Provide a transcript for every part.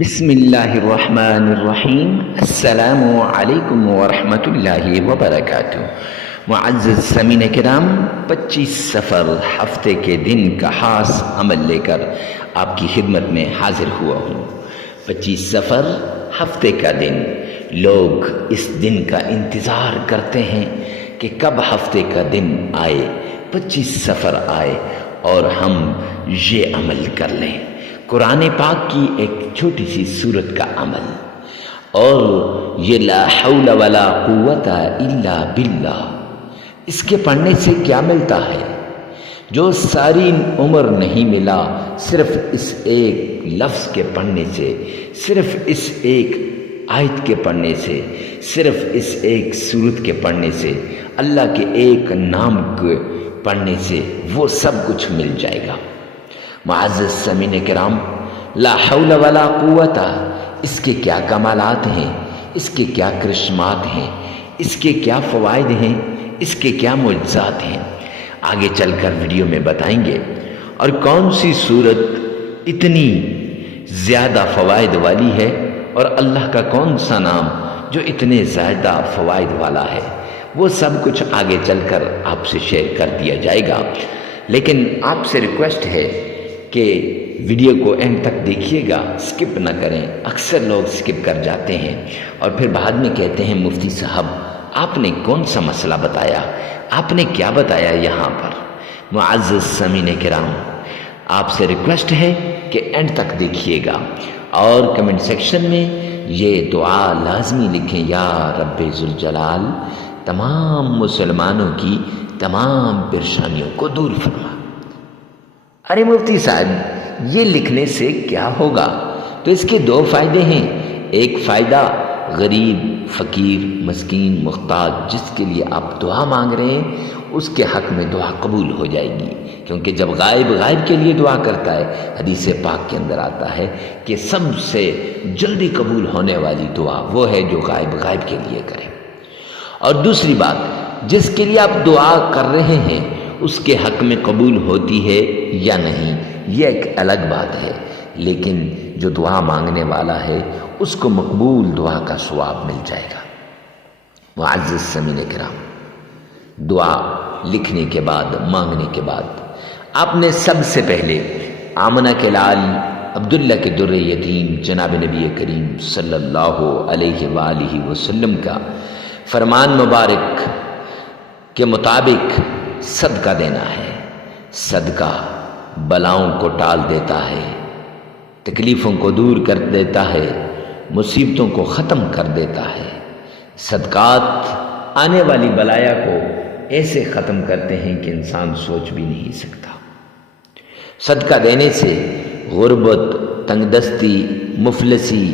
بسم اللہ الرحمن الرحیم۔ السلام علیکم ورحمۃ اللہ وبرکاتہ۔ معزز سامعین کرام، 25 سفر ہفتے کے دن کا خاص عمل لے کر آپ کی خدمت میں حاضر ہوا ہوں۔ 25 سفر ہفتے کا دن، لوگ اس دن کا انتظار کرتے ہیں کہ کب ہفتے کا دن آئے، 25 سفر آئے اور ہم یہ عمل کر لیں۔ قرآن پاک کی ایک چھوٹی سی سورت کا عمل، اور یہ لا حول ولا قوت الا باللہ، اس کے پڑھنے سے کیا ملتا ہے جو ساری عمر نہیں ملا؟ صرف اس ایک لفظ کے پڑھنے سے، صرف اس ایک آیت کے پڑھنے سے، صرف اس ایک سورت کے پڑھنے سے، اللہ کے ایک نام کے پڑھنے سے وہ سب کچھ مل جائے گا۔ معزز سامعین کرام، لا حول ولا قوت، اس کے کیا کمالات ہیں، اس کے کیا کرشمات ہیں، اس کے کیا فوائد ہیں، اس کے کیا معجزات ہیں، آگے چل کر ویڈیو میں بتائیں گے۔ اور کون سی صورت اتنی زیادہ فوائد والی ہے، اور اللہ کا کون سا نام جو اتنے زیادہ فوائد والا ہے، وہ سب کچھ آگے چل کر آپ سے شیئر کر دیا جائے گا۔ لیکن آپ سے ریکویسٹ ہے کہ ویڈیو کو اینڈ تک دیکھیے گا، سکپ نہ کریں۔ اکثر لوگ سکپ کر جاتے ہیں اور پھر بعد میں کہتے ہیں مفتی صاحب آپ نے کون سا مسئلہ بتایا، آپ نے کیا بتایا یہاں پر۔ معزز سامعین کرام، آپ سے ریکویسٹ ہے کہ اینڈ تک دیکھیے گا، اور کمنٹ سیکشن میں یہ دعا لازمی لکھیں، یا رب ذوالجلال تمام مسلمانوں کی تمام پریشانیوں کو دور فرما۔ ارے مفتی صاحب یہ لکھنے سے کیا ہوگا؟ تو اس کے دو فائدے ہیں۔ ایک فائدہ، غریب، فقیر، مسکین، محتاج جس کے لیے آپ دعا مانگ رہے ہیں اس کے حق میں دعا قبول ہو جائے گی، کیونکہ جب غائب کے لیے دعا کرتا ہے، حدیث پاک کے اندر آتا ہے کہ سب سے جلدی قبول ہونے والی دعا وہ ہے جو غائب کے لیے کرے۔ اور دوسری بات، جس کے لیے آپ دعا کر رہے ہیں اس کے حق میں قبول ہوتی ہے یا نہیں، یہ ایک الگ بات ہے، لیکن جو دعا مانگنے والا ہے اس کو مقبول دعا کا ثواب مل جائے گا۔ معزز سامعین کرام، دعا لکھنے کے بعد، مانگنے کے بعد، آپ نے سب سے پہلے آمنہ کے لال عبداللہ کے در یتیم جناب نبی کریم صلی اللہ علیہ وآلہ وسلم کا فرمان مبارک کے مطابق صدقہ دینا ہے۔ صدقہ بلاؤں کو ٹال دیتا ہے، تکلیفوں کو دور کر دیتا ہے، مصیبتوں کو ختم کر دیتا ہے۔ صدقات آنے والی بلایا کو ایسے ختم کرتے ہیں کہ انسان سوچ بھی نہیں سکتا۔ صدقہ دینے سے غربت، تنگ دستی، مفلسی،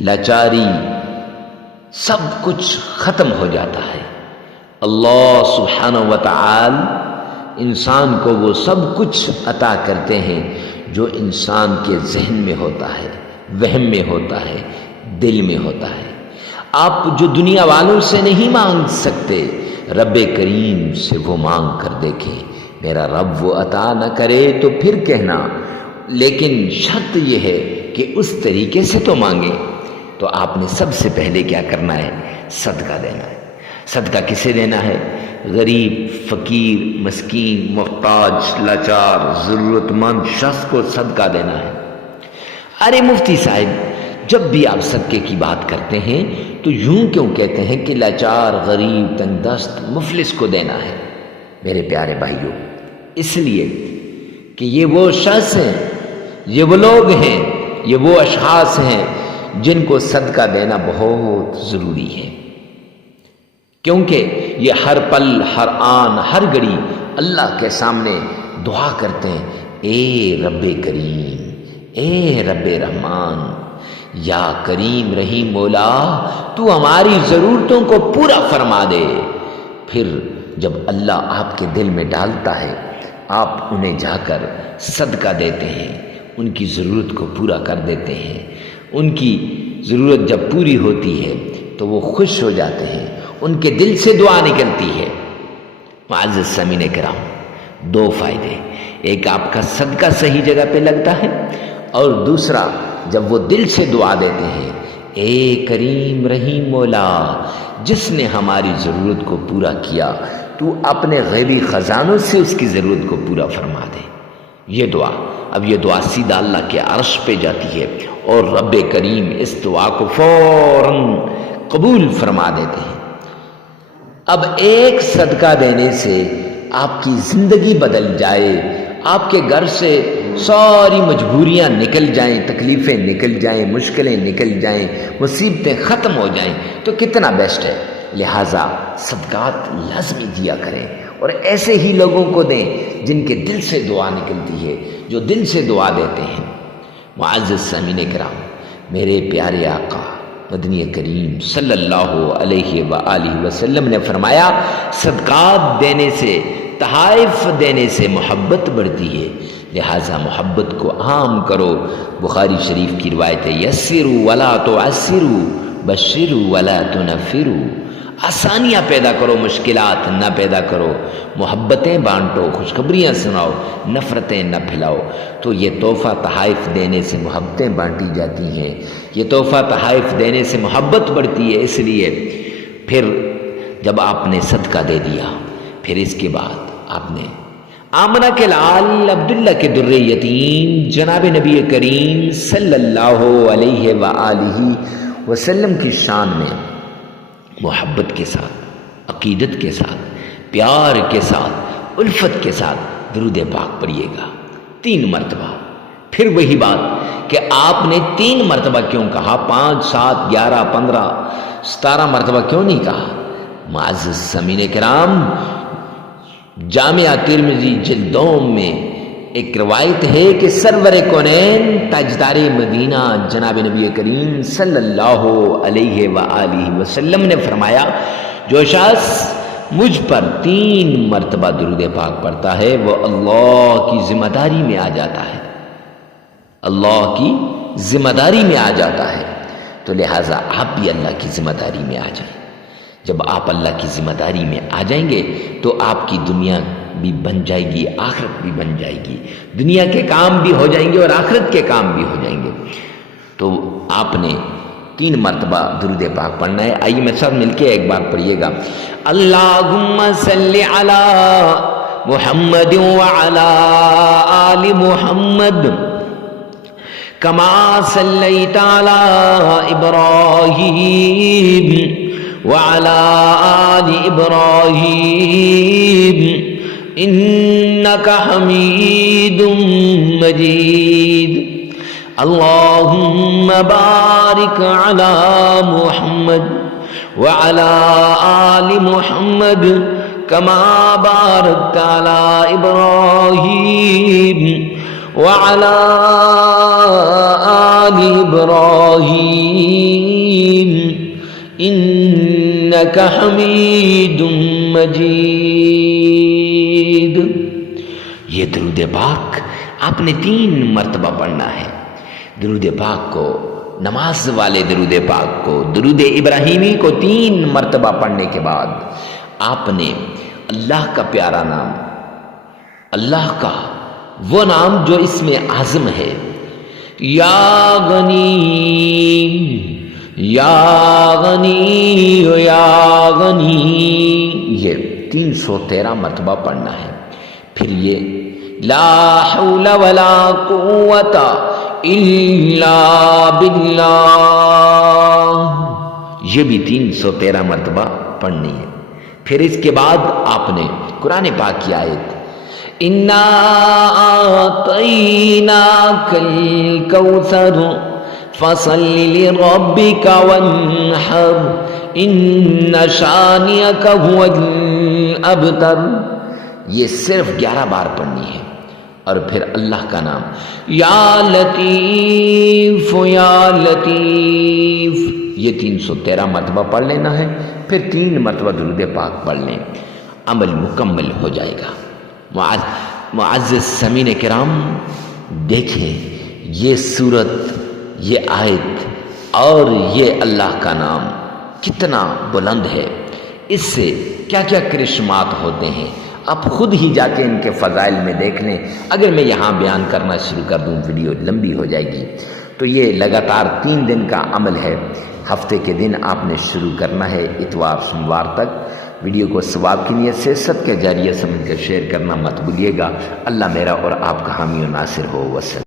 لاچاری سب کچھ ختم ہو جاتا ہے۔ اللہ سبحانہ و تعالی انسان کو وہ سب کچھ عطا کرتے ہیں جو انسان کے ذہن میں ہوتا ہے، وہم میں ہوتا ہے، دل میں ہوتا ہے۔ آپ جو دنیا والوں سے نہیں مانگ سکتے، رب کریم سے وہ مانگ کر دیکھیں۔ میرا رب وہ عطا نہ کرے تو پھر کہنا، لیکن شرط یہ ہے کہ اس طریقے سے تو مانگیں۔ تو آپ نے سب سے پہلے کیا کرنا ہے؟ صدقہ دینا ہے۔ صدقہ کسے دینا ہے؟ غریب، فقیر، مسکین، محتاج، لاچار، ضرورت مند شخص کو صدقہ دینا ہے۔ ارے مفتی صاحب جب بھی آپ صدقے کی بات کرتے ہیں تو یوں کیوں کہتے ہیں کہ لاچار، غریب، تنگ دست، مفلس کو دینا ہے؟ میرے پیارے بھائیوں، اس لیے کہ یہ وہ شخص ہیں، یہ وہ لوگ ہیں، یہ وہ اشخاص ہیں جن کو صدقہ دینا بہت ضروری ہے، کیونکہ یہ ہر پل، ہر آن، ہر گھڑی اللہ کے سامنے دعا کرتے ہیں، اے رب کریم، اے رب رحمان، یا کریم رحیم مولا تو ہماری ضرورتوں کو پورا فرما دے۔ پھر جب اللہ آپ کے دل میں ڈالتا ہے، آپ انہیں جا کر صدقہ دیتے ہیں، ان کی ضرورت کو پورا کر دیتے ہیں۔ ان کی ضرورت جب پوری ہوتی ہے تو وہ خوش ہو جاتے ہیں، ان کے دل سے دعا نکلتی ہے۔ معزز سامعین کرام، دو فائدے، ایک آپ کا صدقہ صحیح جگہ پہ لگتا ہے، اور دوسرا جب وہ دل سے دعا دیتے ہیں، اے کریم رحیم مولا، جس نے ہماری ضرورت کو پورا کیا، تو اپنے غیبی خزانوں سے اس کی ضرورت کو پورا فرما دے. یہ دعا، اب یہ دعا سیدھا اللہ کے عرش پہ جاتی ہے اور رب کریم اس دعا کو فوراً قبول فرما دیتے ہیں. اب ایک صدقہ دینے سے آپ کی زندگی بدل جائے، آپ کے گھر سے ساری مجبوریاں نکل جائیں، تکلیفیں نکل جائیں، مشکلیں نکل جائیں، مصیبتیں ختم ہو جائیں، تو کتنا بیسٹ ہے. لہٰذا صدقات لازمی دیا کریں اور ایسے ہی لوگوں کو دیں جن کے دل سے دعا نکلتی ہے، جو دل سے دعا دیتے ہیں. معزز سامعین کرام، میرے پیارے آقا مدنی کریم صلی اللہ علیہ وآلہ وسلم نے فرمایا، صدقات دینے سے، تحائف دینے سے محبت بڑھتی ہے، لہٰذا محبت کو عام کرو. بخاری شریف کی روایت ہے، یسروا ولا تعسروا بشروا ولا تنفروا. آسانیاں پیدا کرو، مشکلات نہ پیدا کرو. محبتیں بانٹو، خوشخبریاں سناؤ، نفرتیں نہ پھیلاؤ. تو یہ تحفہ تحائف دینے سے محبتیں بانٹی جاتی ہیں، یہ تحفہ تحائف دینے سے محبت بڑھتی ہے. اس لیے پھر جب آپ نے صدقہ دے دیا، پھر اس کے بعد آپ نے آمنہ کے لال عبداللہ کے در یتیم جناب نبی کریم صلی اللہ علیہ وآلہ وسلم کی شان میں محبت کے ساتھ، عقیدت کے ساتھ، پیار کے ساتھ، الفت کے ساتھ درود پاک پڑھیے گا 3 مرتبہ. پھر وہی بات کہ آپ نے 3 مرتبہ کیوں کہا، 5، 7، 11، 15، 17 مرتبہ کیوں نہیں کہا؟ معزز سامعین کرام، جامعہ ترمذی جلد 2 میں ایک روایت ہے کہ سرور کونین تاجدار مدینہ جناب نبی کریم صلی اللہ علیہ وآلہ وسلم نے فرمایا، جو شخص مجھ پر 3 مرتبہ درود پاک پڑھتا ہے وہ اللہ کی ذمہ داری میں آ جاتا ہے، اللہ کی ذمہ داری میں آ جاتا ہے. تو لہٰذا آپ بھی اللہ کی ذمہ داری میں آ جائیں. جب آپ اللہ کی ذمہ داری میں آ جائیں گے تو آپ کی دنیا بھی بن جائے گی، آخرت بھی بن جائے گی، دنیا کے کام بھی ہو جائیں گے اور آخرت کے کام بھی ہو جائیں گے. تو آپ نے 3 مرتبہ درود پاک پڑھنا ہے. آئیے میں سب مل کے ایک بار پڑھیے گا، اللہم صلی علی محمد وعلی آل محمد کما صلیت علی ابراہیم وعلی آل ابراہیم انکا حمید مجید. اللہم بارک علی محمد وعلی آل محمد کما بارکت علی ابراہیم وعلی آل ابراہیم انکا حمید مجید. یہ درود پاک آپ نے 3 مرتبہ پڑھنا ہے. درود پاک کو، نماز والے درود پاک کو، درود ابراہیمی کو 3 مرتبہ پڑھنے کے بعد آپ نے اللہ کا پیارا نام، اللہ کا وہ نام جو اس میں اعظم ہے، یا غنی یا غنی یا غنی، یہ 313 مرتبہ پڑھنا ہے. پھر یہ لا حول ولا قوت الا باللہ، یہ بھی 313 مرتبہ پڑھنی ہے. پھر اس کے بعد آپ نے قرآن پاک کی آیت انا اعطیناک الکوثر فصل لربک وانحر ان شانئک هو الابتر. یہ صرف 11 بار پڑھنی ہے. اور پھر اللہ کا نام یا لطیف یا لطیف، یہ 313 مرتبہ پڑھ لینا ہے. پھر 3 مرتبہ درود پاک پڑھ لیں، عمل مکمل ہو جائے گا. معزز سامعین کرام، دیکھیں یہ صورت، یہ آیت اور یہ اللہ کا نام کتنا بلند ہے. اس سے کیا کیا کرشمات ہوتے ہیں آپ خود ہی جا کے ان کے فضائل میں دیکھ لیں. اگر میں یہاں بیان کرنا شروع کر دوں ویڈیو لمبی ہو جائے گی. تو یہ لگاتار 3 دن کا عمل ہے، ہفتے کے دن آپ نے شروع کرنا ہے اتوار سوموار تک۔ ویڈیو کو ثواب کی نیت سے صدقہ جاریہ سمجھ کر شیئر کرنا مت بھولیے گا۔ اللہ میرا اور آپ کا حامی و ناصر ہو۔ وسلم۔